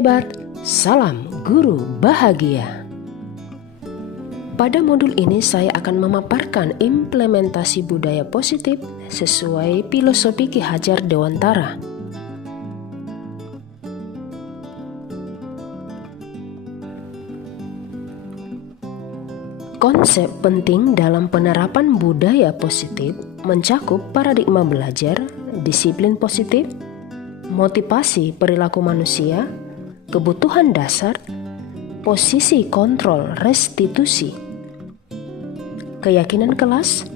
hebat, salam guru bahagia. Pada modul ini saya akan memaparkan implementasi budaya positif sesuai filosofi Ki Hajar Dewantara. Konsep penting dalam penerapan budaya positif mencakup paradigma belajar, disiplin positif, motivasi perilaku manusia, kebutuhan dasar, posisi kontrol restitusi, keyakinan kelas,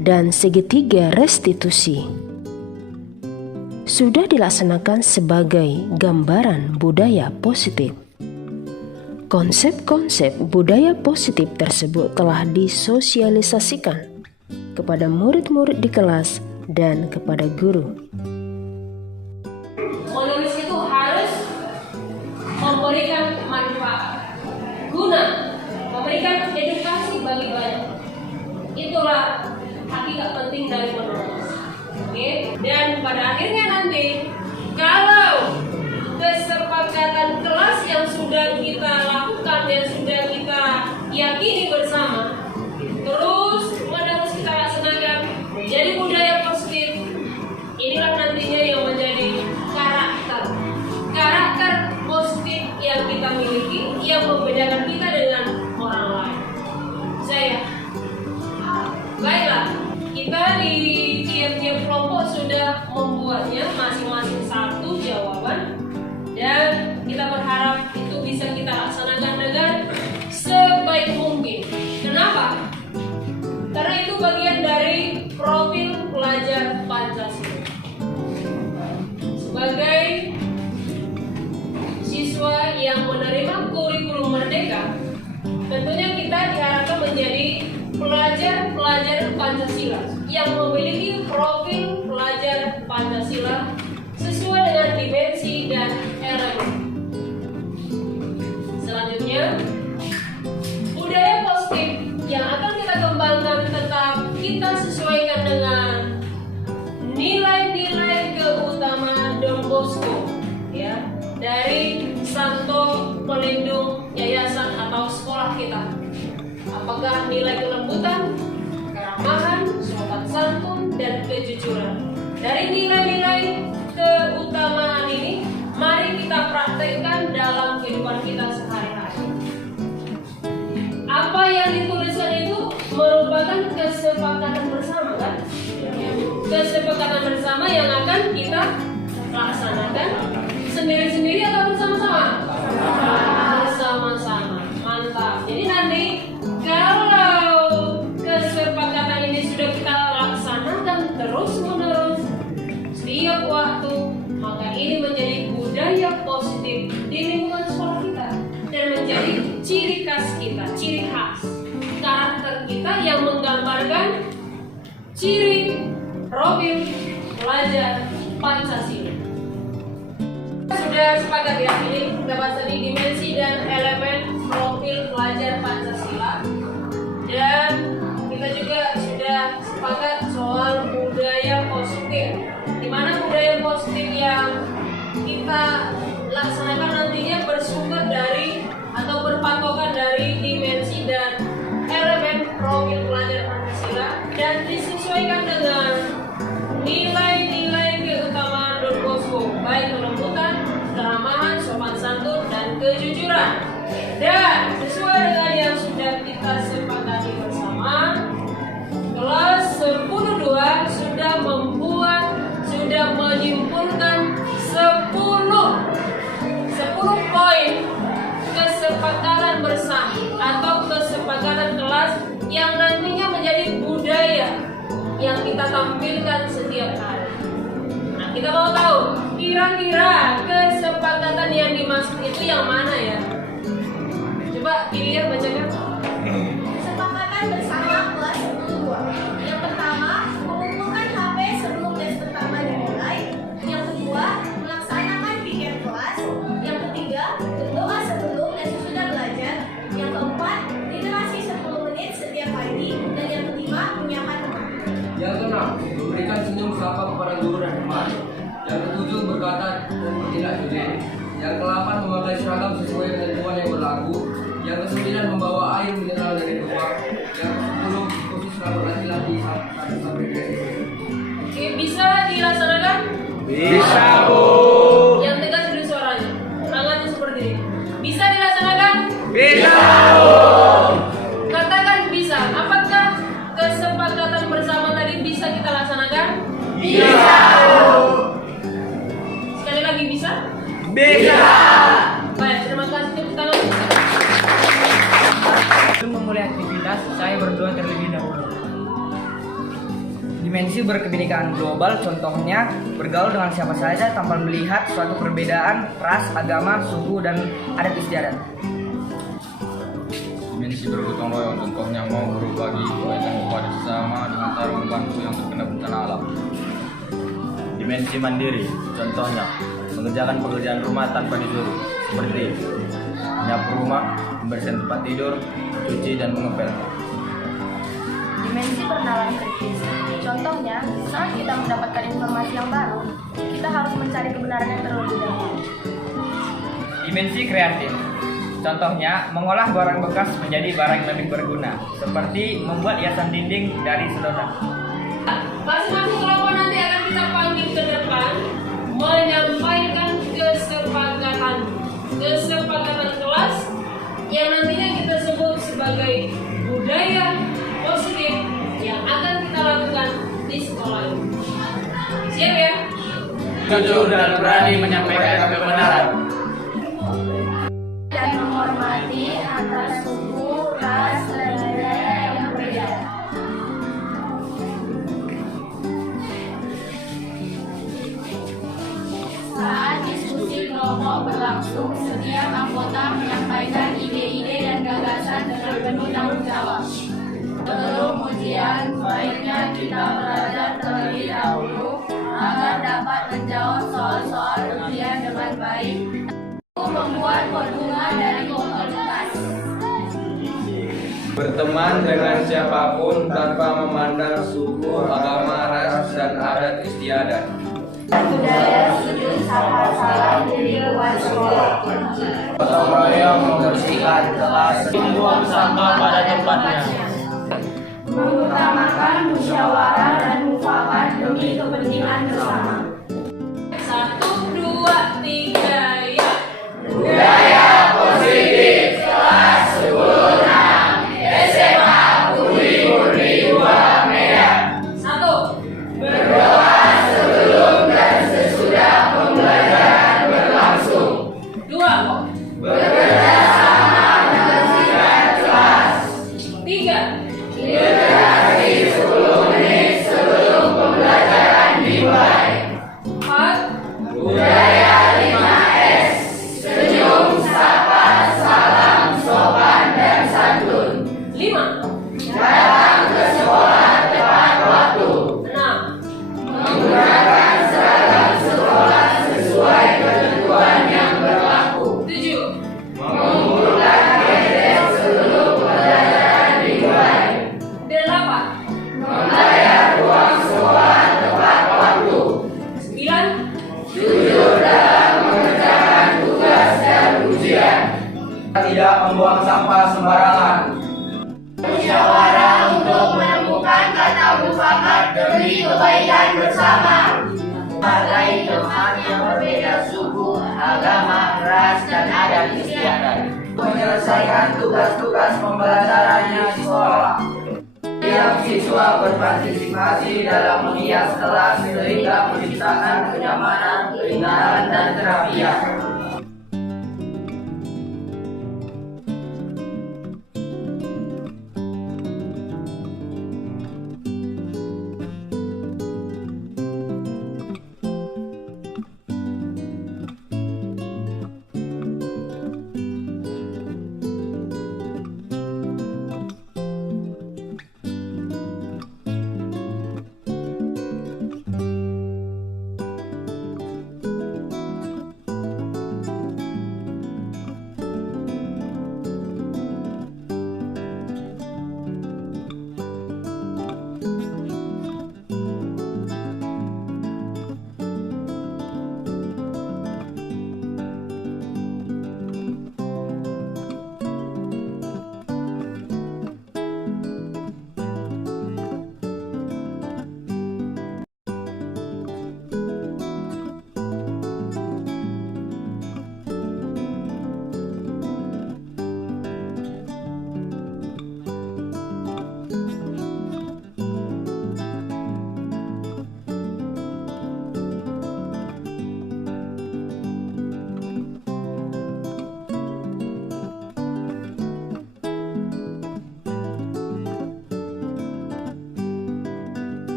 dan segitiga restitusi. Sudah dilaksanakan sebagai gambaran budaya positif. Konsep-konsep budaya positif tersebut telah disosialisasikan kepada murid-murid di kelas dan kepada guru. Menulis itu harus memberikan manfaat, guna, memberikan edukasi bagi banyak. Itulah hakikat penting dari menulis. Oke? Dan pada akhirnya nanti, kalau kesepakatan kelas yang sudah kita lakukan, yang sudah kita yakini bersama, terus menerus kita laksanakan, jadi budaya positif. Inilah nantinya yang menjadi karakter positif yang kita miliki, yang membedakan kita dengan orang lain. Baiklah, kita di tiap-tiap kelompok sudah membuatnya masing-masing satu jawaban, dan kita berharap itu bisa kita laksanakan dengan sebaik mungkin. Kenapa? Karena itu bagian dari profil pelajar Pancasila. Sebagai siswa yang menerima kurikulum merdeka, tentunya kita diharapkan menjadi pelajar-pelajar Pancasila yang memiliki profil pelajar Pancasila sesuai dengan dimensi dan elemen. Selanjutnya, budaya positif yang akan kita kembangkan tetap kita sesuaikan dengan nilai-nilai keutamaan Don Bosco, ya, dari Santo Pelindung Yayasan atau sekolah kita. Apakah nilai kelembutan, keramahan, sopan santun, dan kejujuran? Dari nilai-nilai keutamaan ini, mari kita praktekkan dalam kehidupan kita sehari-hari. Apa yang dituliskan itu merupakan kesepakatan bersama, kan? Kesepakatan bersama yang akan kita laksanakan sendiri-sendiri atau bersama-sama? Bersama-sama. Mantap. Jadi nanti kalau kesepakatan ini sudah kita laksanakan terus-menerus setiap waktu, maka ini menjadi budaya positif di lingkungan sekolah kita dan menjadi ciri khas kita, ciri khas karakter kita yang menggambarkan ciri profil pelajar Pancasila. Sudah sepakat ya, ini kita bahas tadi dimensi dan elemen profil pelajar Pancasila, dan kita juga sudah sepakat soal budaya positif, di mana budaya positif yang kita laksanakan nantinya bersumber dari atau berpatokan dari dimensi dan elemen profil pelajar Pancasila dan disesuaikan dengan nilai-nilai keutamaan Don Bosco, baik kelembutan, keramahan, sopan santun, dan kejujuran. Dan sesuai dengan yang sudah kita sepakati bersama, kelas 10-2 sudah menyimpulkan 10 poin kesepakatan bersama atau kesepakatan kelas yang nantinya menjadi budaya yang kita tampilkan setiap hari. Nah, kita mau tahu kira-kira kesepakatan yang dimaksud itu yang mana ya? Coba dilihat, bacakan. Kesepakatan bersama kelas 10-2. Yang pertama, mengumpulkan HP sebelum tes pertama dimulai. Yang kedua, melaksanakan pikir kelas. Yang ketiga, berdoa sebelum dan sesudah belajar. Yang keempat, literasi 10 menit setiap pagi. Dan yang kelima, menyapa teman. Yang keenam, memberikan senyum sapa kepada guru dan teman. Yang ketujuh, berkata dan bertindak jujur. Yang ke-8, seragam sesuai ketentuan yang berlaku. Yang ke-9 membawa air mineral dari rumah. Yang ke-10 ikuti selalu laki-laki 1 sampai 2. Oke, bisa dilaksanakan? Bisa, Bu. Yang tegas dulu suaranya. Tangannya seperti ini. Bisa dilaksanakan? Bisa, Bu. Katakan bisa. Apakah kesepakatan bersama tadi bisa kita laksanakan? Bisa, Bu. Sekali lagi bisa? Bisa. Baik, terima kasih. Tepuk tangan. Sebelum memulai aktivitas, saya berdoa terlebih dahulu. Dimensi berkebinekaan global, contohnya bergaul dengan siapa saja tanpa melihat suatu perbedaan ras, agama, suku, dan adat istiadat. Dimensi bergotong royong, contohnya mau berbagi kebaikan kepada sesama dengan cara membantu yang terkena bencana alam. Dimensi mandiri, contohnya mengerjakan pekerjaan rumah tanpa disuruh, seperti menyapu rumah, membersihkan tempat tidur, cuci dan mengepel. Dimensi bernalar kritis. Contohnya, saat kita mendapatkan informasi yang baru, kita harus mencari kebenarannya terlebih dahulu. Dimensi kreatif, contohnya mengolah barang bekas menjadi barang yang lebih berguna, seperti membuat hiasan dinding dari sedotan. Masing-masing kelompok nanti akan kita panggil ke depan menyampaikan kesepakatan kelas yang nantinya kita sebut sebagai budaya positif yang akan kita lakukan di sekolah ini. Siap ya? Jujur dan berani menyampaikan kebenaran. Dan menghormati antar suku, ras, dan budaya yang berbeda. Saat diskusi kelompok berlangsung, setiap anggota menyampaikan ide-ide dan gagasan dengan penuh tanggung jawab. Sebelum ujian, baiknya kita belajar terlebih dahulu agar dapat menjawab soal-soal ujian dengan baik. Membuat bunga dari komunitas. Berteman dengan siapapun tanpa memandang suku, agama, ras, dan adat istiadat. Budaya sujud sapa salam di luar sekolah. Gotong royong membersihkan kelas, membuang sampah pada tempatnya. Mengutamakan musyawarah dan mufakat demi kepentingan bersama. 1, 2, 3, ya. Budaya positif kelas 10-6 SMA Budi Murni 2 Medan. 1. Berdoa sebelum dan sesudah pembelajaran berlangsung. 2. Bekerja sama membersihkan kelas. 3. Generasi 10 menit sebelum pembelajaran dimulai. 4. Budaya 5S, senyum, sapa, salam, sopan, dan santun. 5. Datang ke sekolah tepat waktu. 6. Menggunakan seragam sekolah sesuai ketentuan yang berlaku. 7. Mengumpulkan gadget sebelum pembelajaran dimulai. 8. Membayar uang sekolah tepat waktu. 9. Jujur dalam mengerjakan tugas dan ujian. Tidak membuang sampah sembarangan. Musyawarah untuk menemukan kata mufakat demi kebaikan bersama. Menghargai teman yang berbeda suku, agama, ras, dan adat istiadat. Menyelesaikan tugas-tugas pembelajarannya di sekolah. Tiap siswa berpartisipasi dalam menghias kelas sehingga menciptakan kenyamanan, keindahan, dan kerapian.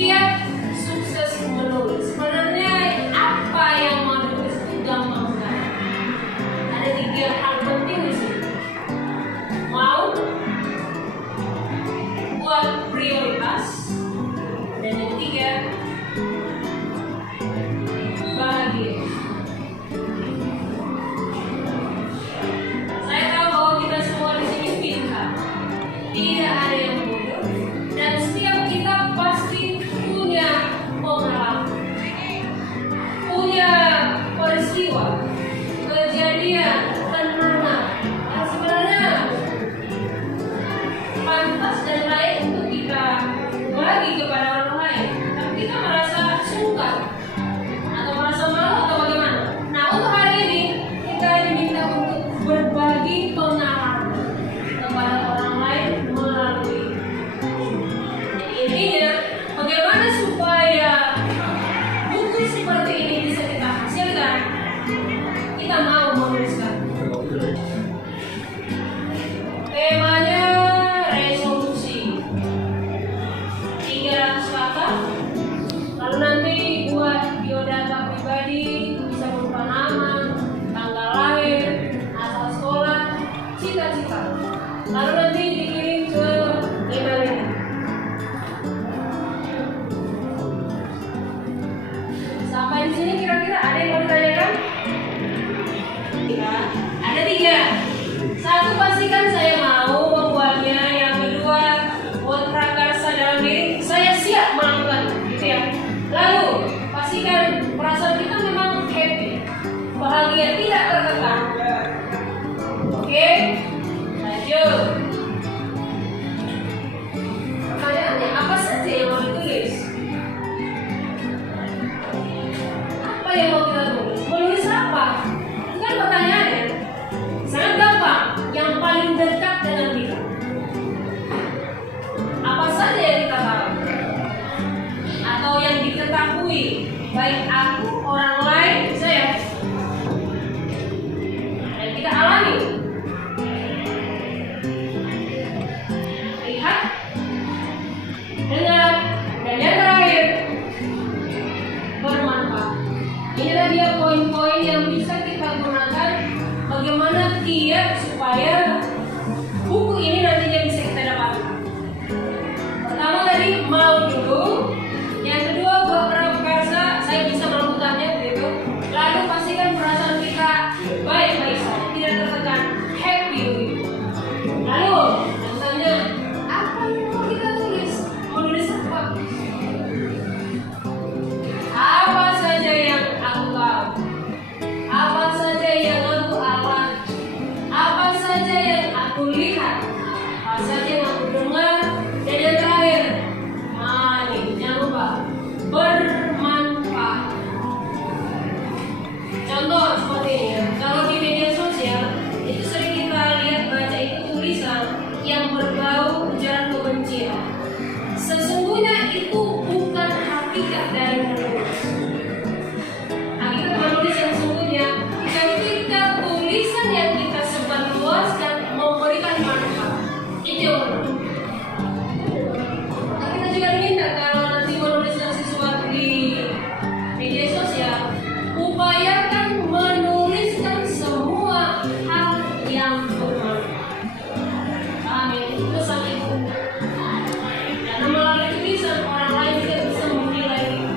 Setiap sukses menulis, sebenarnya apa yang mau ditulis itu gampang sekali. Ada 3 hal penting di sini. Mau, buat prioritas, dan yang ketiga bahagia. Saya tahu bahwa kita semua di sini pintar, tidak ada yang bodoh, dan setiap kita pasti punya pengalaman, punya peristiwa, kejadian, kenangan yang sebenarnya pantas dan layak untuk kita bagi kepada orang lain, tapi kita merasa sungkan atau merasa malu atau bagaimana. Nah, untuk hari ini kita diminta untuk berbagi pengalaman kepada orang lain melalui. Jadi intinya bagaimana supaya buku seperti ini bisa kita hasilkan, kita mau menuliskan. Temanya resolusi 300 kata. Lalu nanti buat biodata pribadi, bisa berupa nama, tanggal lahir, asal sekolah, cita-cita. Lalu nanti dikirim ke email ini. Sampai di sini kira-kira ada yang mau ditanyakan? Ya, ada 3. 1, pastikan saya mau membuatnya. Yang kedua, buat prakarsa dalam diri, saya siap melakukan, gitu ya. Lalu, pastikan perasaan kita memang happy, bahagia, tidak tertekan. Oke, lanjut. Pertanyaannya, apa saja yang mau ditulis? Apa yang mau kita tulis? Menulis apa? Itu kan pertanyaannya. Sangat gampang, yang paling dekat dengan kita. Apa saja yang kita tahu atau yang diketahui, baik aku, orang lain, saya, dan kita alami. Lihat, dengar, dan yang terakhir bermanfaat. Inilah dia poin-poin yang bisa kita gunakan bagaimana dia supaya buku ini nantinya bisa kita dapatkan. Pertama tadi mau dulu, yang kedua buat prakarsa saya bisa melakukannya gitu. Lalu pastikan perasaan kita baik-baik saja, tidak tertekan, happy begitu. Lalu yang tanya, apa yang mau kita tulis? Menulis apa? Apa saja yang aku tahu? Apa saja yang aku alami? Apa saja yang aku lihat? Apa saja yang aku dengar? Dan yang terakhir, jangan lupa bermanfaat. Contoh seperti ini ya. Kalau di media sosial itu sering kita lihat baca itu tulisan yang berbau ujaran kebencian. Sesungguhnya itu bukan hakikat dari menulis. Hakikat menulis yang sesungguhnya ketika tulisan yang kita sebarluaskan memberikan manfaat. Itu yang benar. Tapi kita juga minta kalau nanti menuliskan sesuatu di media sosial, upayakan menuliskan semua hal yang bermanfaat. Paham ya? Itu pesan itu. Karena melalui tulisan orang lain tidak bisa menilai itu.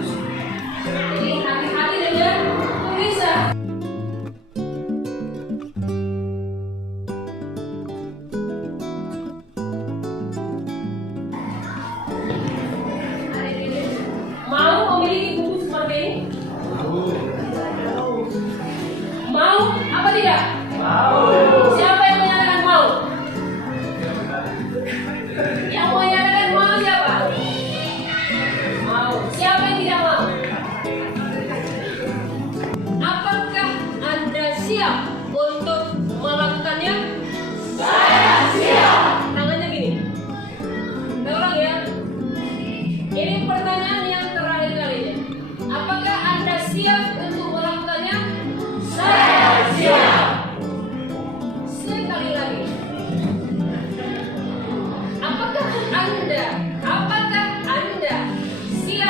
Jadi hati-hati dengan tulisan. Mau memiliki buku seperti ini? Mau apa tidak? Mau. Siapa yang menyatakan mau? Yang menyatakan mau siapa? Mau. Siapa yang tidak mau? Apakah Anda siap untuk melakukannya? Saya siap. Tangannya gini. Kita ulang ya. Ini pertanyaan yang terakhir kalinya. Apakah Anda siap untuk melakukannya? Saya siap. Sekali lagi. Apakah Anda siap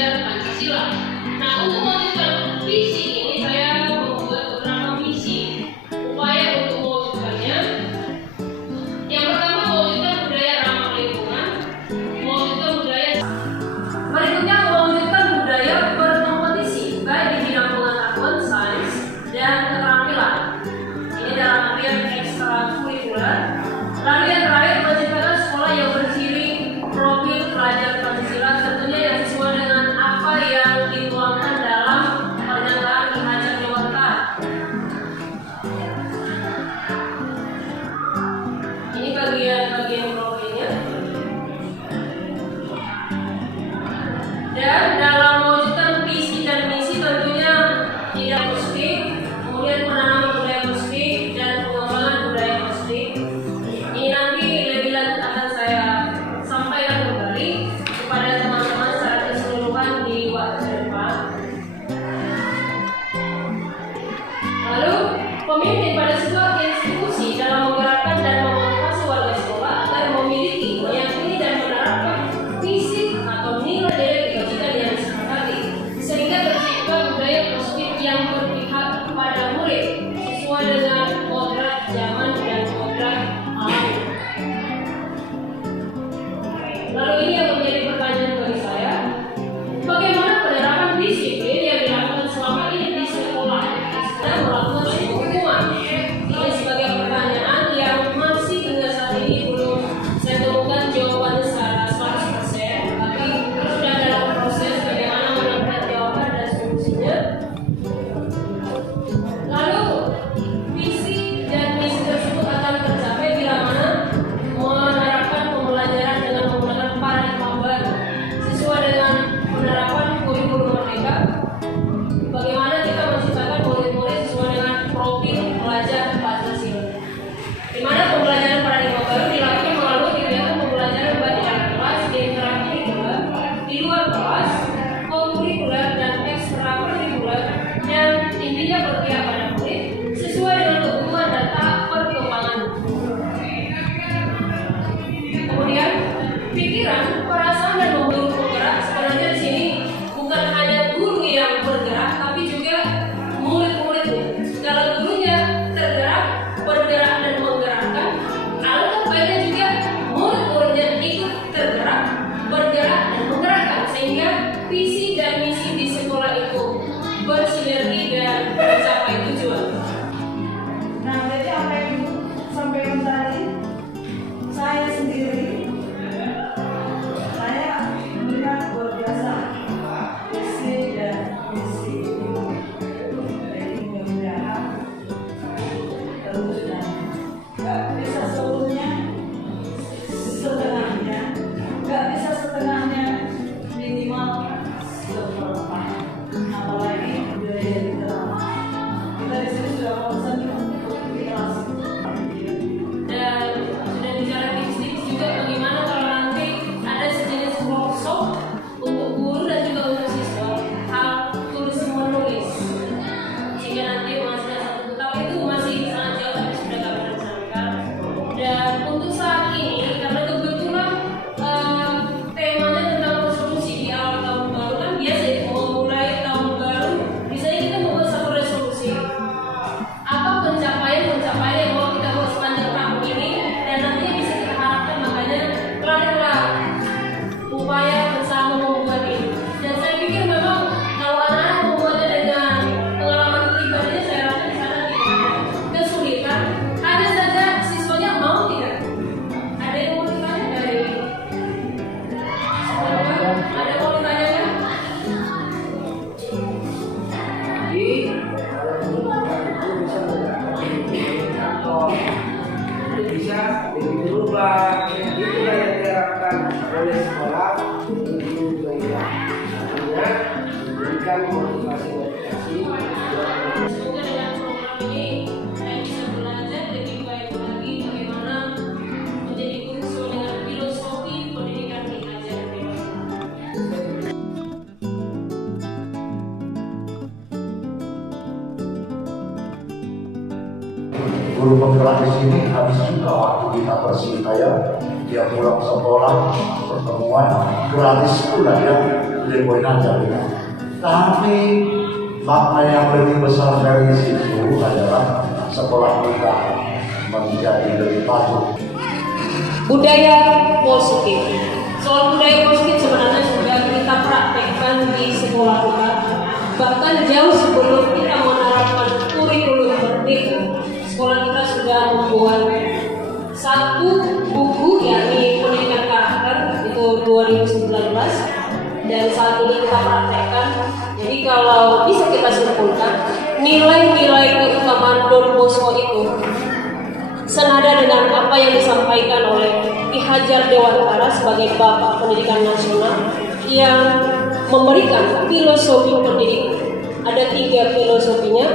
belajar Pancasila. Nah, untuk mewujudkan visi ini saya membuat beberapa misi. Upaya untuk mewujudkannya, yang pertama mewujudkan budaya ramah lingkungan, mewujudkan budaya berikutnya mewujudkan budaya berkompetisi baik di bidang pengetahuan, sains, dan keterampilan. Ini dalam artian ekstrakurikuler. Lalu yang terakhir menciptakan sekolah yang berciri profil pelajar Pancasila, tentunya yang sesuai dengan apa yang dituangkan dalam pernyataan Ki Hajar Dewantara. Ini bagian profilnya. Dan dalam mewujudkan visi dan misi tentunya tidak positif, kemudian penanaman budaya positif dan pengembangan budaya positif. Ini nanti lebih lanjut akan saya sampaikan kembali kepada teman-teman secara keseluruhan di waktu ke depan. Lalu, pemimpin pada sebuah institusi dalam menggerakkan dan memotivasi warga sekolah agar memiliki, meyakini dan menerapkan visi atau nilai-nilai kebajikan yang disepakati, sehingga tercipta budaya positif yang berpihak kepada murid sesuai dengan kodrat zaman dan kodrat alam. Lalu ini yang menjadi pertanyaan bagi saya, bagaimana penerapan disiplin yang dilakukan selama ini di sekolah dan melakukan hukuman? Ini sebagai pertanyaan yang masih hingga saat ini belum saya temukan jawabannya secara 100%, tapi sudah dalam proses bagaimana menemukan jawaban dan solusinya. Lalu visi dan misi tersebut akan tercapai bila mana menerapkan pembelajaran dengan menggunakan paradigma baru sesuai dengan penerapan kurikulum merdeka. Bagaimana kita menciptakan murid-murid sesuai dengan profil pelajar Pancasila, di mana pembelajaran paradigma baru dilakukan melalui kegiatan pembelajaran baik di dalam kelas, di intrakurikuler, di luar kelas, kokurikuler dan ekstrakurikuler, yang intinya berpihak pada murid sesuai dengan kebutuhan dan tahap perkembangan. Kemudian, pikiran, perasaan dan membuat bergerak. Sebenarnya di sini bukan hanya guru yang bergerak, tapi juga murid-muridnya. Kalau gurunya tergerak, bergerak dan menggerakkan, alangkah baiknya juga murid-muridnya ikut tergerak, bergerak dan menggerakkan, sehingga visi dan misi di sekolah itu bersinergi dan mencapai tujuan. Nah, jadi apa yang Ibu sampaikan tadi, saya sendiri, saya melihat luar biasa visi dan misi Ibu. Jadi mudah-mudahan terwujud. Gak bisa seluruhnya, setengahnya, gak bisa setengahnya, minimal seperempat. Apalagi budaya literasi. Kita di sini sudah konsen untuk literasi. Dan sudah bicara tips-tips juga bagaimana kalau nanti ada sejenis workshop untuk guru dan juga untuk siswa, hal tulis menulis, sehingga nanti masih ada satu tahap itu masih sangat jauh tapi sudah kami rencanakan. Dan untuk saat ini karena kebetulan temanya tentang resolusi di awal tahun baru, kan biasa itu memulai tahun baru biasanya kita membuat satu resolusi apa pencapaian yang mau kita buat sepanjang tahun ini, dan nantinya bisa kita harapkan. Makanya pelan-pelan upaya bersama membuat ini. Dan saya pikir memang kalau anak-anak membuatnya dengan pengalaman pribadinya, saya rasa di sana tidak ada kesulitan. Hanya saja siswanya mau tidak. Ada yang mau ditanya dari ada mau ditanya nggak? Bisa berubah, itulah yang diharapkan oleh sekolah untuk guru juga. Artinya memberikan motivasi. Semoga dengan program ini saya bisa belajar lebih baik lagi bagaimana menjadi guru sesuai dengan filosofi pendidikan Ki Hajar Dewantara. Guru penggerak di sini habis juga waktu kita bersih kayak dia pulang sekolah pertemuan gratis pula ya jadi poin aja ya. Tapi makna yang lebih besar dari situ adalah sekolah kita menjadi lebih maju. Budaya positif. Soal budaya positif sebenarnya sudah kita praktekkan di sekolah kita. Bahkan jauh sebelum kita menerapkan kurikulum merdeka, sekolah kita sudah membuat satu buku yakni pendidikan karakter itu 2019 dan saat ini kita praktekkan. Jadi kalau bisa kita simpulkan nilai-nilai keutamaan Don Bosco itu senada dengan apa yang disampaikan oleh Ki Hajar Dewantara sebagai Bapak Pendidikan Nasional yang memberikan filosofi pendidikan. Ada 3 filosofinya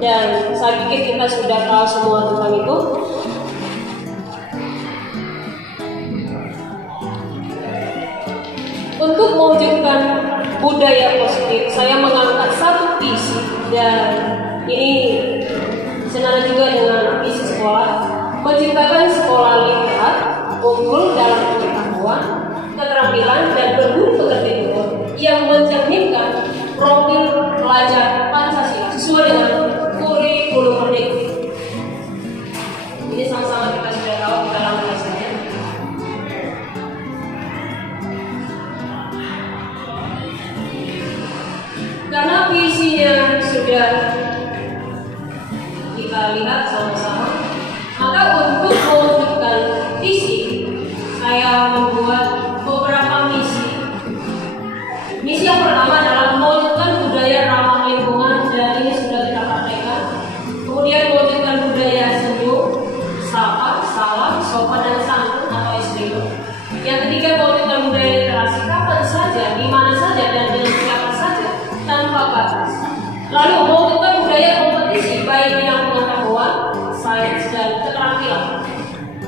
dan saya pikir kita sudah tahu semua tentang itu. Untuk mewujudkan budaya positif, saya mengangkat satu visi dan ini senada juga dengan visi sekolah, menciptakan sekolah literat, unggul dalam pengetahuan, keterampilan dan berbudi pekerti itu yang mencerminkan profil pelajar Pancasila sesuai dengan kurikulum merdeka. Ini sama-sama kita sudah tahu, kita lakukan saja. Karena visinya sudah kita lihat sama-sama, maka untuk mewujudkan visi, saya membuat beberapa misi. Misi yang pertama adalah mewujudkan budaya ramah lingkungan dan ini sudah kita praktekkan. Kemudian mewujudkan budaya senyum, sapa, salam, sopan dan santun atau SDO. Yang ketiga mewujudkan budaya literasi kapan saja, di mana saja dan dengan siapa saja tanpa batas. Lalu mewujudkan budaya kompetisi baik bidang pengetahuan, sains dan keterampilan.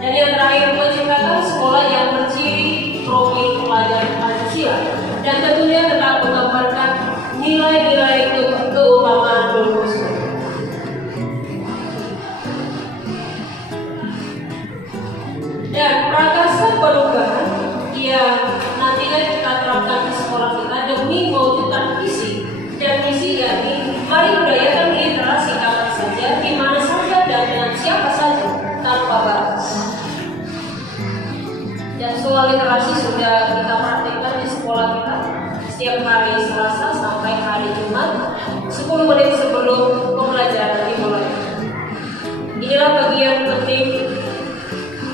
Dan yang terakhir menciptakan sekolah yang berciri profil pelajar Pancasila dan tentunya tetap menggambarkan nilai-nilai keutamaan Don Bosco. Dan prakasa perubahan yang nantinya kita terapkan di sekolah kita demi mewujudkan visi dan misi yakni mari budayakan literasi kapan saja, di mana saja dan dengan siapa saja tanpa batas. Dan soal literasi sudah kita praktekkan di sekolah kita setiap hari Selasa sampai hari Jumat 10 menit sebelum pembelajaran dimulai. Inilah bagian penting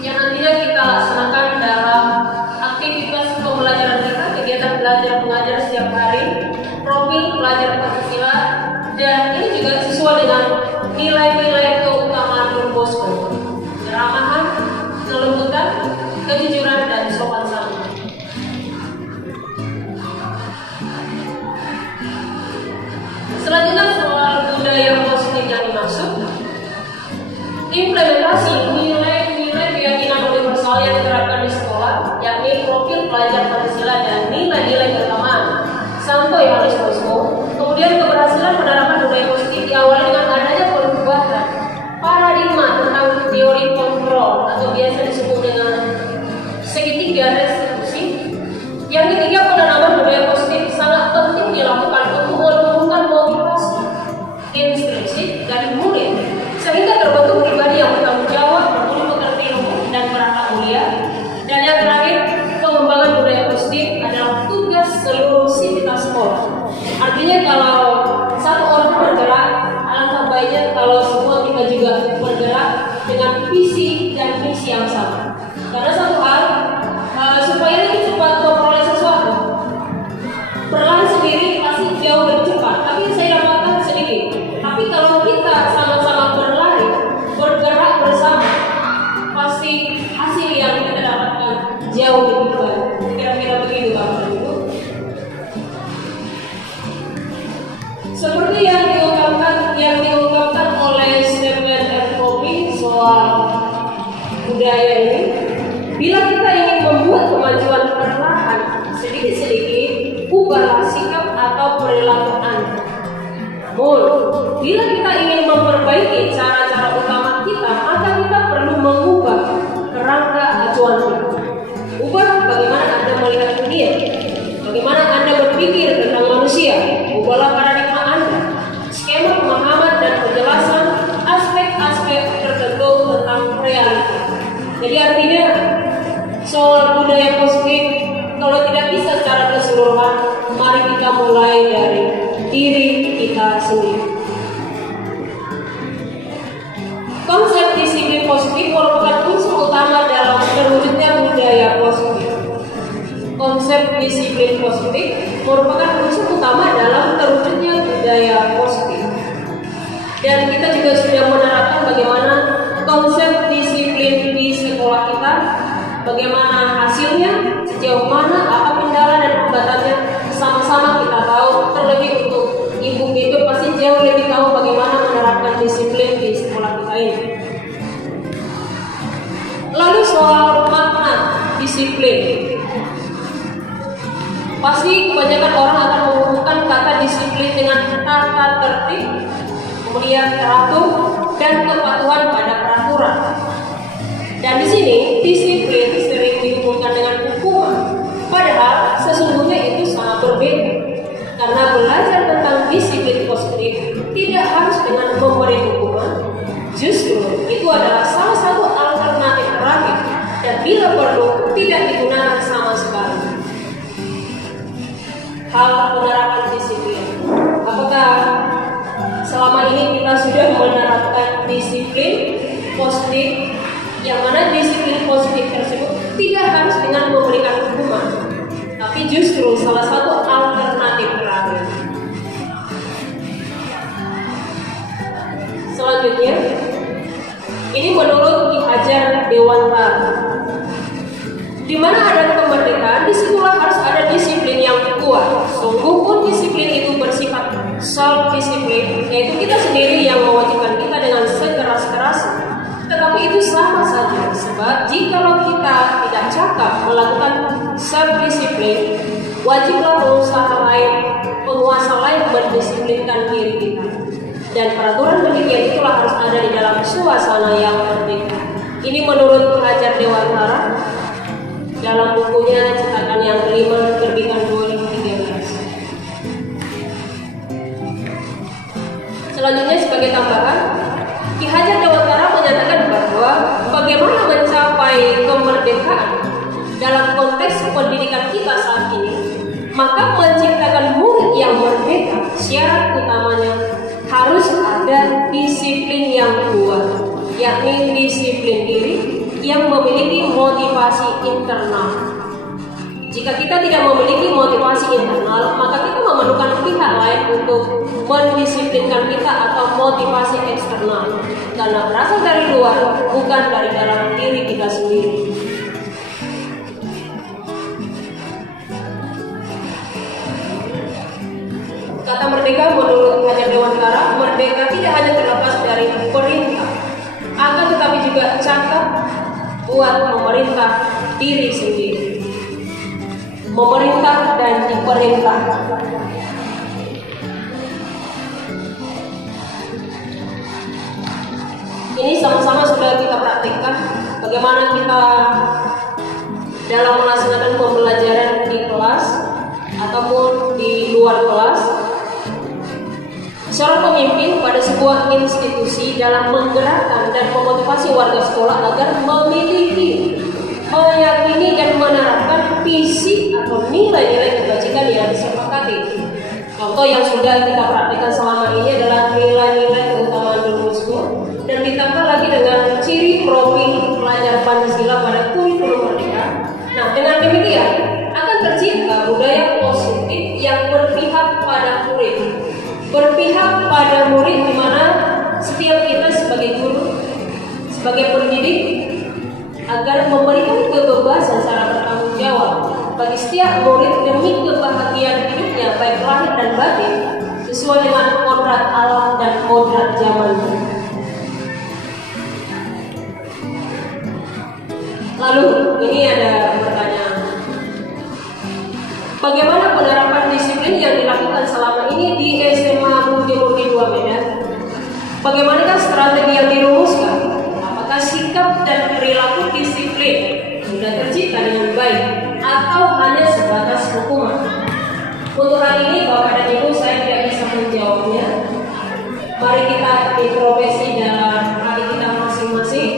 yang nantinya kita laksanakan dalam aktivitas pembelajaran kita, kegiatan belajar mengajar setiap hari, profil pelajar Pancasila, dan ini juga sesuai dengan nilai-nilai keutamaan Don Bosco: keramahan, kelembutan, kejujuran, dan sopan santun. Selanjutnya soal budaya positif yang dimaksud, implementasi nilai-nilai keyakinan universal yang diterapkan di sekolah, yakni profil pelajar Pancasila dan nilai-nilai keutamaan Santo Yohanes Bosco. Kemudian keberhasilan penerapan budaya positif diawali dengan adanya perubahan paradigma tentang teori kontrol atau biasa disebut dengan segitiga restitusi. Yang ketiga, penanaman budaya positif sangat penting dilakukan untuk menumbuhkan motivasi, instruksi, dan murid sehingga terbentuk pribadi yang bertanggung jawab, berbudi pekerti ilmu, dan berakhlak mulia. Dan yang terakhir, pengembangan budaya positif adalah tugas seluruh sivitas sekolah. Artinya kalau satu orang bergerak, alangkah baiknya kalau semua kita juga bergerak dengan visi dan misi yang sama. Karena satu hal, supaya kita cepat memperoleh sesuatu, berlari sendiri pasti jauh lebih cepat. Tapi saya dapatkan sedikit. Tapi kalau kita sama-sama berlari, bergerak bersama, pasti hasil yang kita dapatkan jauh lebih baik. Kira-kira begitu Bapak Ibu. Seperti yang diungkapkan oleh Stephen F. Covey soal budaya ini, bila kita ingin membuat kemajuan perlahan sedikit-sedikit, ubahlah sikap atau perilaku Anda. Namun, bila kita ingin memperbaiki cara-cara utama kita, maka kita perlu mengubah kerangka acuan kita. Ubah bagaimana Anda melihat dunia, bagaimana Anda berpikir tentang manusia, ubahlah paradigma Anda, skema pemahaman dan penjelasan aspek-aspek tertentu tentang realita. Jadi artinya soal budaya positif kalau tidak bisa secara keseluruhan, mari kita mulai dari diri kita sendiri. Konsep disiplin positif merupakan unsur utama dalam terwujudnya budaya positif. Konsep disiplin positif merupakan unsur utama dalam terwujudnya budaya positif. Dan kita juga sudah menerapkan bagaimana konsep disiplin di sekolah kita, bagaimana hasilnya, sejauh mana, apa kendala dan hambatannya, sama-sama kita tahu. Terlebih untuk ibu itu pasti jauh lebih tahu bagaimana menerapkan disiplin di sekolah kita ini. Lalu soal makna disiplin, pasti kebanyakan orang akan menghubungkan kata disiplin dengan tata tertib, kemudian teratur dan kepatuhan pada peraturan. Dan di sini disiplin sering dihubungkan dengan hukuman, padahal sesungguhnya itu sangat berbeda. Karena belajar tentang disiplin positif tidak harus dengan memberi hukuman, justru itu adalah salah satu alternatif terakhir dan bila perlu tidak digunakan sama sekali. Hal penerapan disiplin, apakah selama ini kita sudah menerapkan disiplin positif, yang mana disiplin positif tersebut tidak harus dengan memberikan hukuman, tapi justru salah satu alternatif terakhir. Selanjutnya, ini menurut Ki Hajar Dewantara, di mana ada kemerdekaan, disitulah harus ada disiplin yang kuat. Sungguh pun disiplin itu bersifat self-disiplin, yaitu kita sendiri yang mewajibkan kita dengan sekeras-kerasnya. Tetapi itu sama saja, sebab jikalau kita tidak cakap melakukan self-disiplin, wajiblah penguasa lain mendisiplinkan diri kita. Dan peraturan demikian itulah harus ada di dalam suasana yang merdeka. Ini menurut Ki Hajar Dewantara dalam bukunya cetakan yang kelima terbitan 2013. Selanjutnya sebagai tambahan, Ki Hajar Dewantara menyatakan bahwa bagaimana mencapai kemerdekaan dalam konteks pendidikan kita saat ini, maka menciptakan murid yang merdeka, syarat utamanya harus ada disiplin yang kuat, yakni disiplin diri yang memiliki motivasi internal. Jika kita tidak memiliki motivasi internal, maka kita memerlukan pihak lain untuk mendisiplinkan kita atau motivasi eksternal, karena berasal dari luar, bukan dari dalam diri kita sendiri. Kata merdeka menurut Hajar Dewantara, merdeka tidak hanya terlepas dari perintah, akan tetapi juga cakap buat memerintah diri sendiri, memerintah dan diperintah. Ini sama-sama sudah kita praktikkan bagaimana kita dalam melaksanakan pembelajaran di kelas ataupun di luar kelas. Seorang pemimpin pada sebuah institusi dalam menggerakkan dan memotivasi warga sekolah agar memiliki, meyakini dan menerapkan visi atau nilai-nilai kebajikan yang disepakati. Contoh yang sudah kita praktikkan selama ini adalah nilai-nilai keutamaan Luhur dan ditambah lagi dengan ciri profil pelajar Pancasila pada kurikulum merdeka. Nah, dengan demikian akan tercipta budaya positif yang berpihak pada murid. Berpihak pada murid di mana setiap kita sebagai guru, sebagai pendidik, agar memberikan kebebasan secara bertanggung jawab bagi setiap murid demi kebahagiaan hidupnya baik lahir dan batin sesuai dengan kodrat alam dan kodrat zaman. Lalu ini ada pertanyaan, bagaimana penerapan disiplin yang dilakukan selama ini di SMA Budi Murti 2 Medan? Bagaimanakah strategi yang dirumuskan? Apakah sikap dan perilaku disiplin sudah tercipta dengan baik atau hanya sebatas hukuman? Untuk hari ini Bapak dan Ibu saya tidak bisa menjawabnya. Mari kita introspeksi dalam hati kita masing-masing.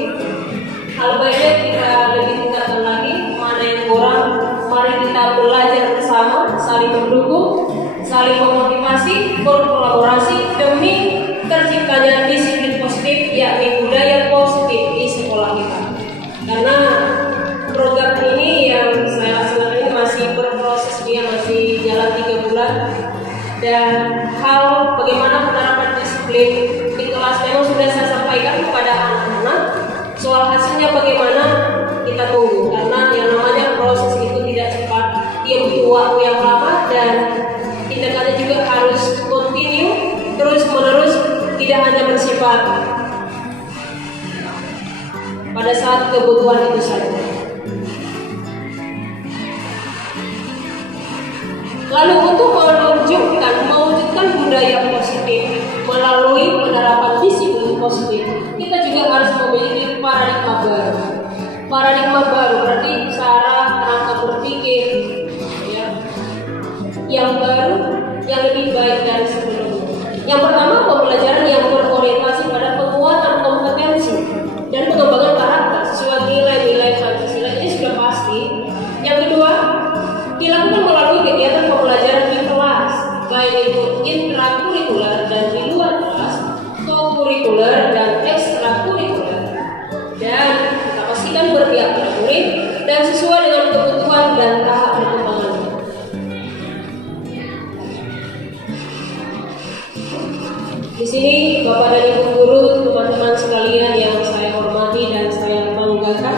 Hal baiknya kita lebih tingkatkan lagi mana yang kurang. Mari kita belajar bersama, saling mendukung, saling memotivasi, berkolaborasi demi terciptanya disiplin positif, yakni budaya positif di sekolah kita. Karena program ini yang saya laksanakan ini masih berproses, dia masih jalan 3 bulan, dan hal bagaimana penerapan disiplin di kelas memang sudah saya sampaikan kepada anak-anak. Soal hasilnya bagaimana kita tunggu, karena yang namanya proses itu tidak cepat, dia butuh waktu yang lama dan tindakannya juga harus continue, terus menerus, tidak hanya bersifat pada saat kebutuhan itu saja. Lalu untuk mewujudkan budaya positif melalui penerapan disiplin positif, kita juga harus memiliki paradigma baru. Paradigma baru berarti cara kerangka berpikir yang baru, yang lebih baik dari sebelumnya. Yang pertama, pembelajaran yang berorientasi pada penguatan kompetensi dan pengembangan karakter sesuai nilai-nilai Pancasila, ini sudah pasti. Yang kedua, dilakukan melalui kegiatan pembelajaran di kelas, baik itu intrakurikuler dan di luar kelas, co-kurikuler dan ekstrakurikuler, dan kita pastikan berpihak pada murid dan sesuai dengan kebutuhan dan tahap perkembangan. Di sini Bapak dan Ibu guru, teman-teman sekalian yang saya hormati dan saya banggakan,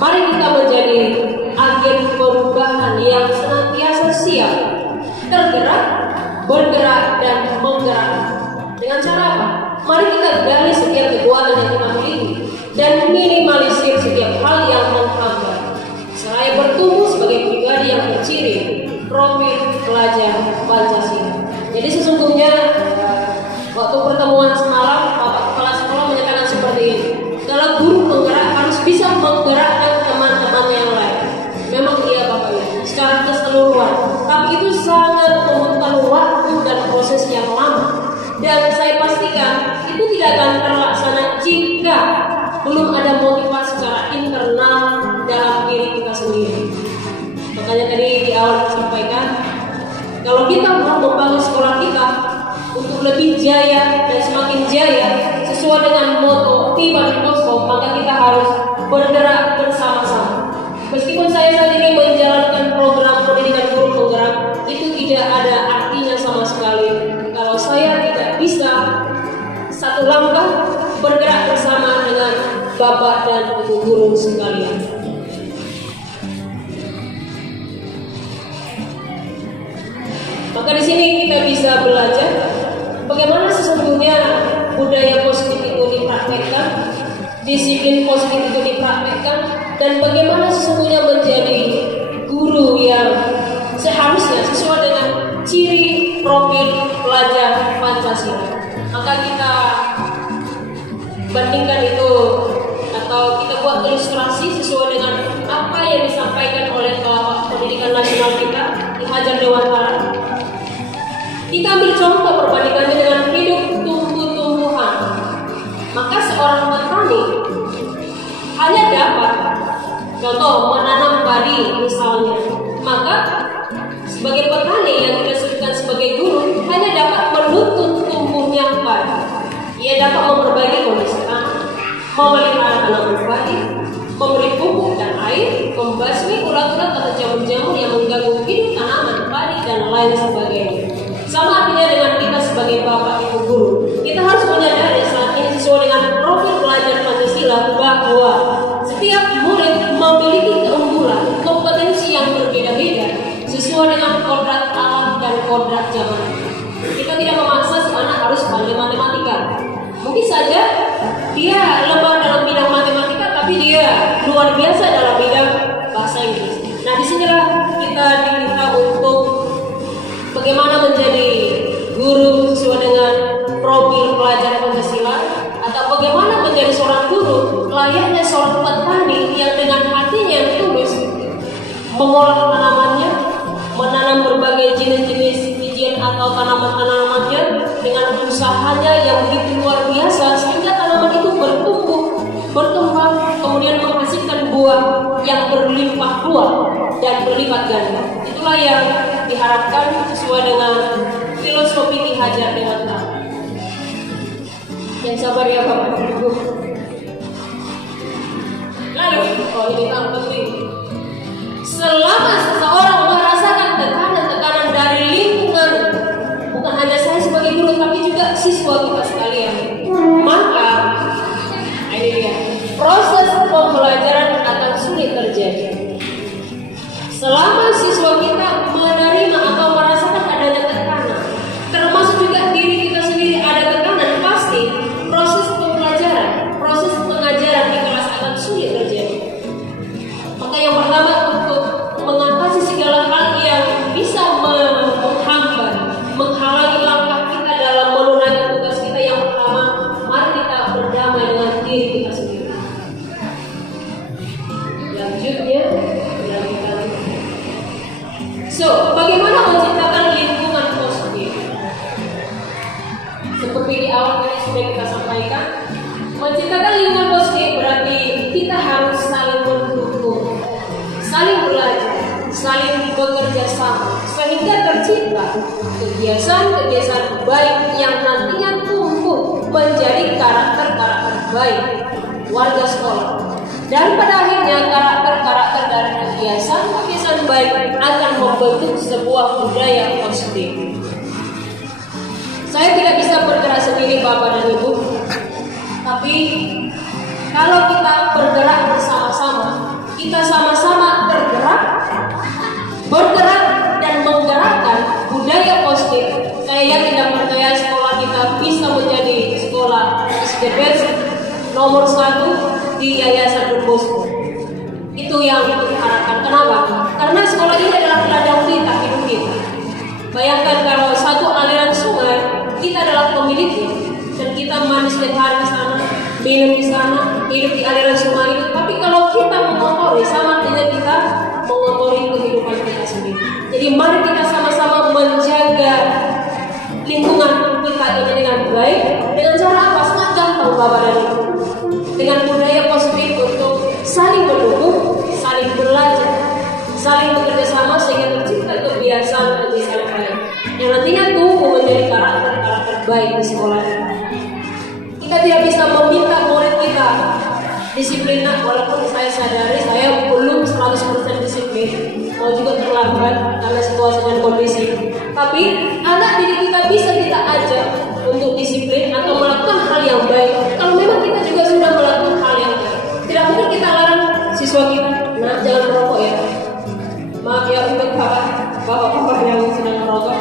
mari kita menjadi agen perubahan yang senantiasa siap, tergerak, bergerak, dan menggerak. Dengan cara apa? Mari kita gali setiap kekuatan yang kita miliki dan minimalisir setiap hal yang menghambat, seraya bertumbuh sebagai pribadi yang berciri profil pelajar Pancasila. Jadi sesungguhnya waktu pertemuan semalam Bapak Kepala Sekolah menyatakan seperti ini. Kalau guru menggerak harus bisa menggerakkan teman-teman yang lain. Memang iya Bapak ya, secara keseluruhan. Tapi itu sangat membutuhkan waktu dan proses yang lama. Dan saya pastikan itu tidak akan terlaksana jika belum ada motivasi secara internal dalam diri kita sendiri. Makanya tadi di awal saya sampaikan, kalau kita mau membangun sekolah kita untuk lebih jaya dan semakin jaya sesuai dengan moto Tiba di Posko, maka kita harus bergerak bersama-sama. Meskipun saya saat ini menjalankan program pendidikan guru penggerak, itu tidak ada artinya sama sekali kalau saya tidak bisa satu langkah bergerak bersama dengan Bapak dan Ibu guru sekalian. Maka di sini kita bisa belajar bagaimana sesungguhnya budaya positif itu dipraktekkan, disiplin positif itu dipraktekkan, dan bagaimana sesungguhnya menjadi guru yang seharusnya sesuai dengan ciri profil pelajar Pancasila. Maka kita bandingkan itu atau kita buat ilustrasi sesuai dengan apa yang disampaikan oleh Bapak Pendidikan Nasional kita di Hajar Dewantara. Kita ambil contoh perbandingannya dengan hidup tumbuh-tumbuhan. Maka seorang petani hanya dapat, contoh menanam padi misalnya, maka sebagai petani yang kita sebutkan sebagai guru hanya dapat menuntut tumbuhnya padi. Ia dapat memperbaiki kondisi tanah, memelihara tanaman padi, memberi pupuk dan air, membasmi ulat-ulat atau jamur-jamur yang mengganggu hidup tanaman padi dan lain sebagainya. Sama artinya dengan kita sebagai Bapak Ibu guru, kita harus menyadari saat ini sesuai dengan profil pelajar Pancasila bahwa setiap murid memiliki keunggulan, kompetensi yang berbeda-beda sesuai dengan kodrat alam dan kodrat zaman. Kita tidak memaksa si anak harus pandai matematika. Mungkin saja dia lemah dalam bidang matematika, tapi dia luar biasa dalam bidang bahasa Inggris. Nah, disinilah kita diminta untuk bagaimana menjadi guru sesuai dengan profil pelajar Pancasila, atau bagaimana menjadi seorang guru layaknya seorang petani yang dengan hatinya yang tulus mengolah tanamannya, menanam berbagai jenis-jenis atau tanaman-tanamannya dengan usahanya yang begitu luar biasa sehingga tanaman itu bertumbuh, berkembang, kemudian menghasilkan buah yang berlimpah ruah dan berlipat ganda. Itulah yang diharapkan sesuai dengan filosofi Ki Hajar Dewantara. Yang sabar ya Bapak Ibu. Lalu, ini yang penting. Selama seseorang merasakan tekanan-tekanan dari lingkungan, bukan hanya saya sebagai guru, tapi juga siswa kita sekalian, maka ini dia, proses pembelajaran akan sulit terjadi. Selama siswa kita menerima atau merasakan adanya tekanan, termasuk juga diri kita sendiri ada tekanan, pasti proses pembelajaran, proses pengajaran di kelas akan sulit terjadi. Maka yang pertama, untuk mengatasi segala hal yang bisa menghambat, menghalangi langkah kita dalam menunaikan tugas kita, yang pertama, mari kita berdamai dengan diri kita sendiri. Lanjutnya, bagaimana menciptakan lingkungan positif? Seperti di awal tadi sudah kita sampaikan, menciptakan lingkungan positif berarti kita harus saling mendukung, saling belajar, saling bekerja sama, sehingga tercipta kebiasaan-kebiasaan baik yang nantinya tumbuh menjadi karakter-karakter baik warga sekolah. Dan pada akhirnya karakter-karakter dari kebiasaan-kebiasaan baik akan membentuk sebuah budaya positif. Saya tidak bisa bergerak sendiri Bapak dan Ibu, tapi kalau kita bergerak bersama-sama, kita sama-sama bergerak dan menggerakkan budaya positif, saya yakin dan percaya sekolah kita bisa menjadi sekolah SDPS nomor 1 di Yayasan Don Bosco. Itu yang kita harapkan. Kenapa? Karena sekolah ini adalah ladang kita, hidup kita. Bayangkan kalau satu aliran sungai, kita adalah pemiliknya, dan kita mandi setiap hari di sana, minum di sana, hidup di aliran sungai itu. Tapi kalau kita mengotori, sama dengan kita mengotori kehidupan kita sendiri. Jadi mari kita sama-sama menjaga lingkungan kita ini dengan baik. Dengan cara apa? Sangat gampang Bapak dan Ibu. Dengan budaya positif untuk saling mendukung, saling belajar, saling bekerja sama sehingga tercipta kebiasaan-kebiasaan baik yang nantinya tumbuh menjadi karakter-karakter baik di sekolah. Kita tidak bisa meminta murid kita disiplin, walaupun saya sadari saya belum 100% disiplin, mau juga terlambat karena situasi dan kondisi. Tapi anak didik kita bisa kita ajak untuk disiplin atau melakukan hal yang baik. Kalau memang kita juga sudah melakukan hal yang baik, tidak mungkin kita larang siswa kita, nah jangan merokok ya. Maaf ya untuk bapak-bapak yang sedang merokok,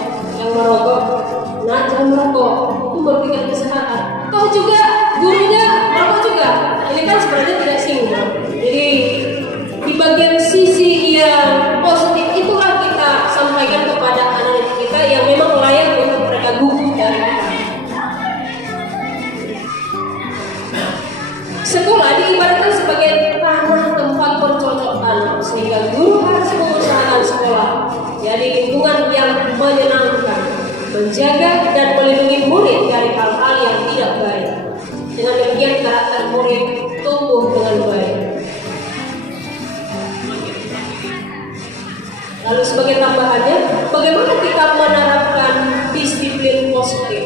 nah jangan merokok, itu merugikan kesehatan. Kau juga gurunya merokok juga, ini kan sebenarnya tidak singgung. Jadi di bagian sisi yang positif itulah kita sampaikan kepada anak-anak kita yang memang layak untuk mereka gugur dari kita. Sekolah diibaratkan sebagai tanah tempat bercocok tanam, sehingga guru harus mengusahakan sekolah jadi lingkungan yang menyenangkan, menjaga dan melindungi murid dari hal-hal yang tidak baik. Dengan demikian karakter murid tumbuh dengan baik. Lalu sebagai tambahannya, bagaimana kita menerapkan disiplin positif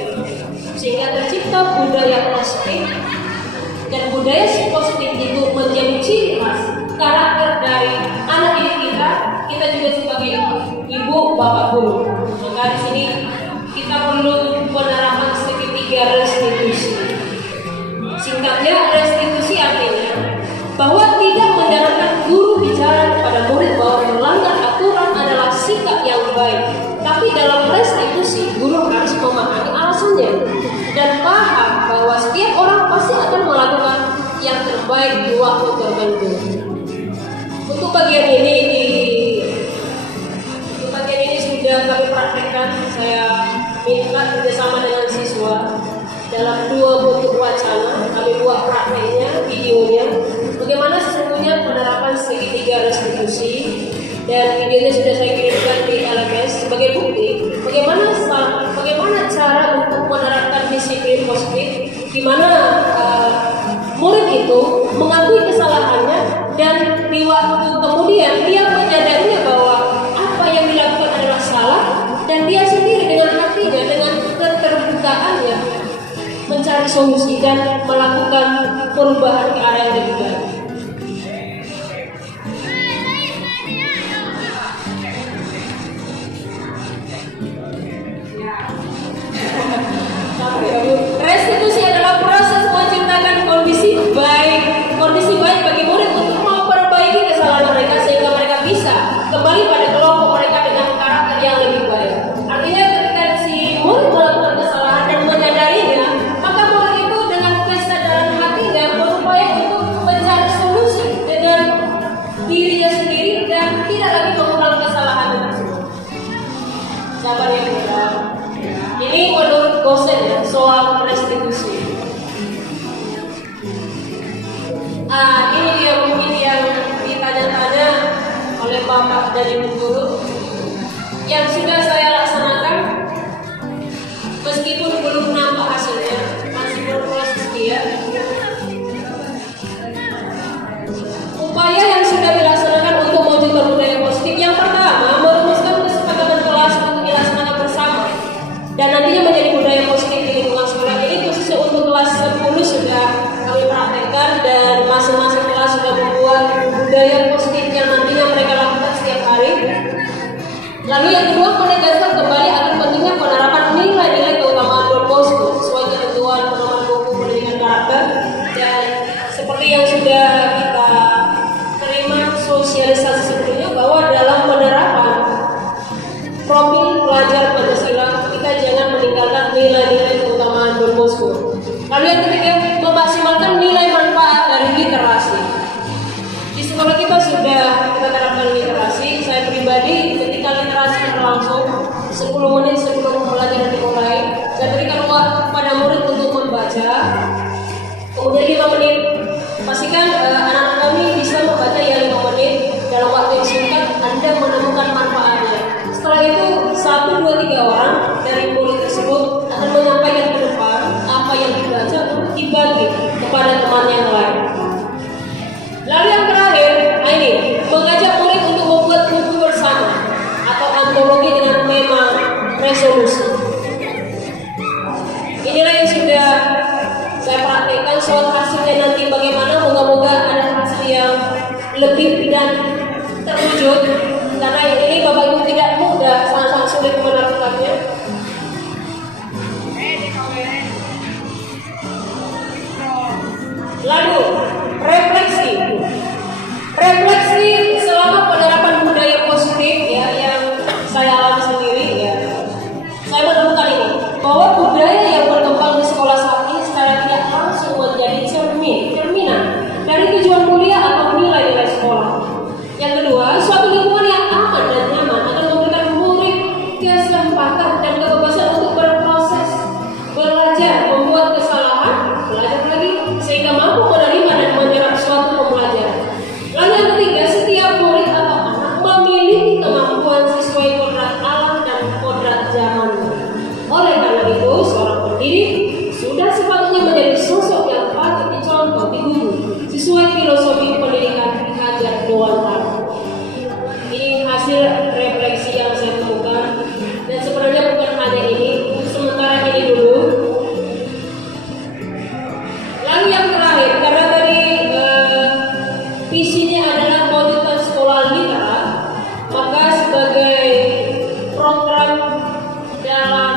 sehingga tercipta budaya positif, dan budaya positif itu menjadi ciri khas karakter dari anak didik kita. Kita juga sebagai ibu bapak guru, maka di sini kita perlu menerapkan segitiga restitusi. Singkatnya, restitusi artinya bahwa tidak menjalankan guru bicara kepada murid bahwa melanggar aturan adalah sikap yang baik. Tapi dalam restitusi, guru harus memahami alasannya dan paham bahwa setiap orang pasti akan melakukan yang terbaik di waktu tertentu. Untuk bagian ini sudah kami praktekkan. Saya minta kerjasama dengan siswa dalam 2 bentuk wacana. Kami buat prakteknya, videonya, bagaimana sesungguhnya penerapan segitiga restitusi, dan videonya sudah saya kirimkan di LMS sebagai bukti bagaimana itu mengakui kesalahannya, dan di waktu kemudian dia menyadarinya bahwa apa yang dilakukan adalah salah, dan dia sendiri dengan hatinya, dengan keterbukaannya mencari solusi dan melakukan perubahan ke arah yang lebih baik. Restitusi adalah proses menciptakan kondisi baik bagi murid untuk memperbaiki kesalahan mereka sehingga mereka bisa kembali pada kelompok mereka dengan karakter yang lebih baik. Artinya ketika si murid melakukan kesalahan dan menyadarinya, maka murid itu dengan kesadaran hatinya berupaya untuk mencari solusi dengan dirinya sendiri dan tidak lagi mengulang kesalahan tersebut. Siapa yang benar? Ini menurut dosen ya, soal restitusi. Ini dia mungkin yang ditanya-tanya oleh Bapak dari Ibu Guru yang sudah saya laksanakan, meskipun belum nampak hasilnya, masih berproses dia. Upaya yang sudah dilaksanakan untuk mewujudkan budaya positif, yang pertama merumuskan kesepakatan kelas untuk dilaksanakan bersama dan nantinya menjadi budaya positif di lingkungan sekolah. Ini khususnya untuk kelas 10 sudah kami praktekkan dan masing-masing kelas sudah membuat budaya positif yang nantinya mereka lakukan setiap hari. Lalu yang kedua, menegaskan kembali akan pentingnya penerapan nilai-nilai keutamaan Don Bosco sesuai ketentuan pedoman buku pendidikan karakter, dan seperti yang sudah kita terima sosialisasi sebelumnya bahwa dalam penerapan profil pelajar Pancasila kita jangan meninggalkan nilai-nilai keutamaan Don Bosco. Lalu yang ketiga, memaksimalkan nilai manfaat dari literasi. Di sekolah kita sudah kita terapkan literasi. Saya pribadi ketika literasi berlangsung 10 menit sebelum pelajaran dimulai, saya berikan waktu pada murid untuk membaca. Kemudian 5 menit, pastikan anak-anak kami bisa membaca ya 5 menit dalam waktu yang singkat. Anda menemukan manfaatnya. Setelah itu 1, 2, 3 orang dari murid tersebut akan menyampaikan ke depan apa yang dibaca untuk dibagi kepada teman yang lain. Lalu yang terakhir, ini mengajak murid untuk membuat buku bersama atau antologi dengan tema resolusi. Inilah yang sudah saya praktekkan. Soal hasilnya nanti bagaimana, moga-moga ada hasil yang lebih dan terwujud, karena ini Bapak Ibu tidak mudah, sangat-sangat sulit melakukannya. Lalu refleksi selama penerapan budaya positif ya, yang saya alami sendiri ya, saya menemukan ini bahwa budaya yang berkembang di sekolah saat ini secara tidak langsung menjadi cerminan dari tujuan mulia atau nilai-nilai sekolah. Yang kedua, suatu lingkungan yang aman dan nyaman akan memberikan murid kesempatan dan kebebasan untuk berproses, belajar, membuat kesalahan, belajar lagi, sehingga mampu menerima dan menyerap suatu pembelajaran. Lalu yang ketiga, setiap murid atau anak memiliki kemampuan sesuai kodrat alam dan kodrat zaman. Oleh karena itu, seorang pendidik sudah sepatutnya menjadi sosok yang patut dicontoh di guru sesuai filosofi pendidikan Ki Hajar Dewantara. Ini hasil refleksi yang saya temukan, dan sebenarnya bukan hanya ini, sementara ini dulu. Lalu yang terakhir, karena tadi visinya adalah mewujudkan sekolah literat, maka sebagai program dalam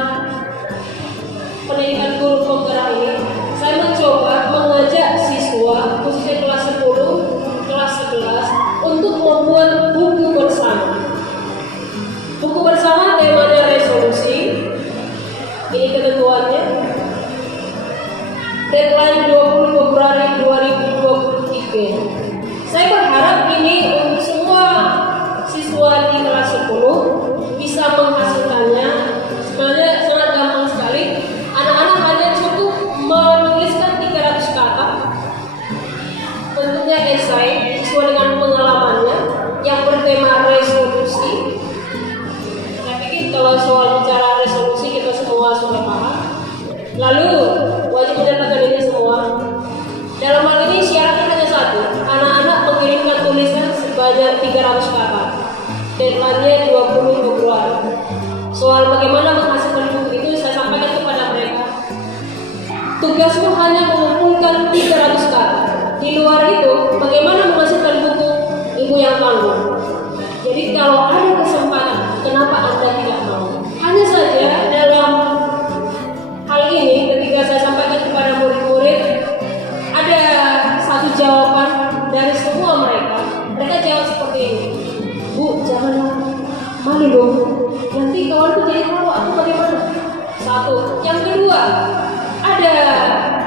pendidikan guru penggerak ini, saya mencoba mengajak siswa khususnya kelas 10, kelas 11 untuk membuat buku bersama. Buku bersama temanya resolusi. Ini ketentuannya. Deadline 20 Februari 2023. Saya berharap ini untuk semua siswa di kelas 10 bisa menghasilkannya. Sebenarnya sangat gampang sekali. Anak-anak hanya cukup menuliskan 300 kata, bentuknya esai sesuai dengan pengalamannya yang bertema resolusi. Saya pikir kalau soal bicara resolusi kita semua sudah paham. Lalu wajib mendapatkan ini semua. tugasmu hanya mengumpulkan 300 kata. Di luar itu, bagaimana menghasilkan buku, ibu yang tanggung. Jadi kalau ada kesempatan, kenapa Anda tidak mau? Hanya saja dalam hal ini, ketika saya sampaikan kepada murid-murid, ada satu jawaban dari semua mereka. Mereka jawab seperti ini, Bu, jangan malu dong. Nanti kawanku jadi malu, aku bagaimana? Satu. Yang kedua, ada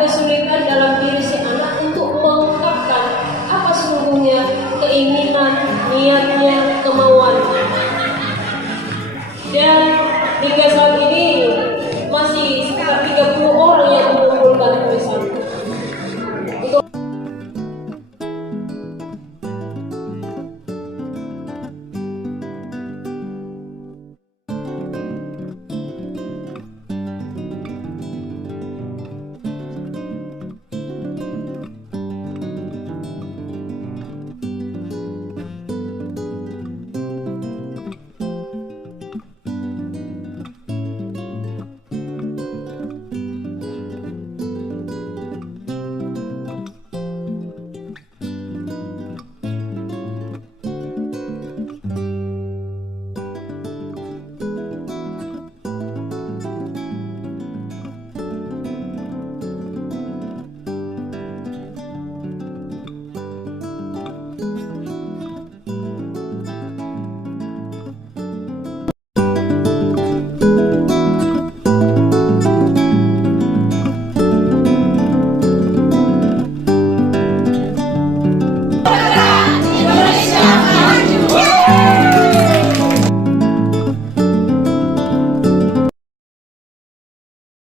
kesulitan dalam diri si anak untuk mengungkapkan apa sesungguhnya keinginan, niatnya, kemauan